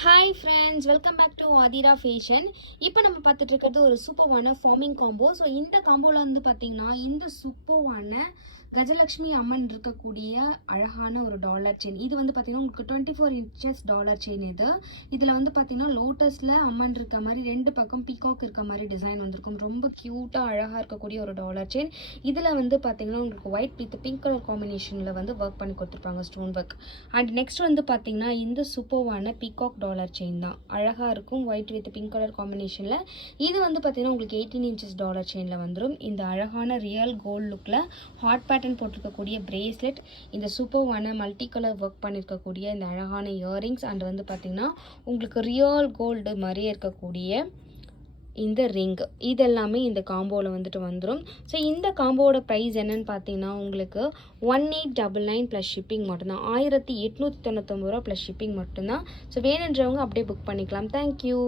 Hi friends, welcome back to Aathira Fashion. இப்போ நம்ம பார்த்துட்டு இருக்கிறது ஒரு சூப்பர்வான ஃபார்மிங் காம்போ. ஸோ இந்த காம்போவில் வந்து பார்த்தீங்கன்னா இந்த சூப்பர்வான கஜலட்சுமி அம்மன் இருக்கக்கூடிய அழகான ஒரு டாலர் செயின். இது வந்து பார்த்தீங்கன்னா உங்களுக்கு 24 இன்ச்சஸ் டாலர் செயின். இதில் வந்து பார்த்தீங்கன்னா லோட்டஸில் அம்மன் இருக்க மாதிரி ரெண்டு பக்கம் பீகாக் இருக்க மாதிரி டிசைன் வந்திருக்கும். ரொம்ப க்யூட்டாக அழகாக இருக்கக்கூடிய ஒரு டாலர் செயின். இதில் வந்து பார்த்தீங்கன்னா உங்களுக்கு ஒயிட் வித் பிங்க் கலர் காம்பினேஷனில் வந்து ஒர்க் பண்ணி கொடுத்துருப்பாங்க, ஸ்டோன் ஒர்க். அண்ட் நெக்ஸ்ட் வந்து பார்த்தீங்கன்னா இந்த சூப்பர்வான பீகாக் டாலர் செயின் தான் அழகாக இருக்கும், ஒயிட் வித் பிங்க் கலர் காம்பினேஷனில். இது வந்து பார்த்தீங்கன்னா உங்களுக்கு 18 இன்ச்சஸ் டாலர் செயினில் வந்துடும். இந்த அழகான ரியல் கோல்டு லுக்கில் ஹாட் பேட்டர்ன் போட்டிருக்கக்கூடிய பிரேஸ்லெட், இந்த சூப்பர்வான மல்டி கலர் ஒர்க் பண்ணியிருக்கக்கூடிய இந்த அழகான இயரிங்ஸ், அண்ட் வந்து பார்த்தீங்கன்னா உங்களுக்கு ரியல் கோல்டு மாதிரியே இருக்கக்கூடிய இந்த ரிங், இதெல்லாமே இந்த காம்போவில் வந்துட்டு வந்துடும். ஸோ இந்த காம்போவோட ப்ரைஸ் என்னன்னு பார்த்தீங்கன்னா உங்களுக்கு 1899 ப்ளஸ் ஷிப்பிங் மட்டும்தான். 1899 ரூபா ப்ளஸ் ஷிப்பிங் மட்டும்தான். ஸோ வேணுன்றவங்க அப்படியே புக் பண்ணிக்கலாம். தேங்க்யூ.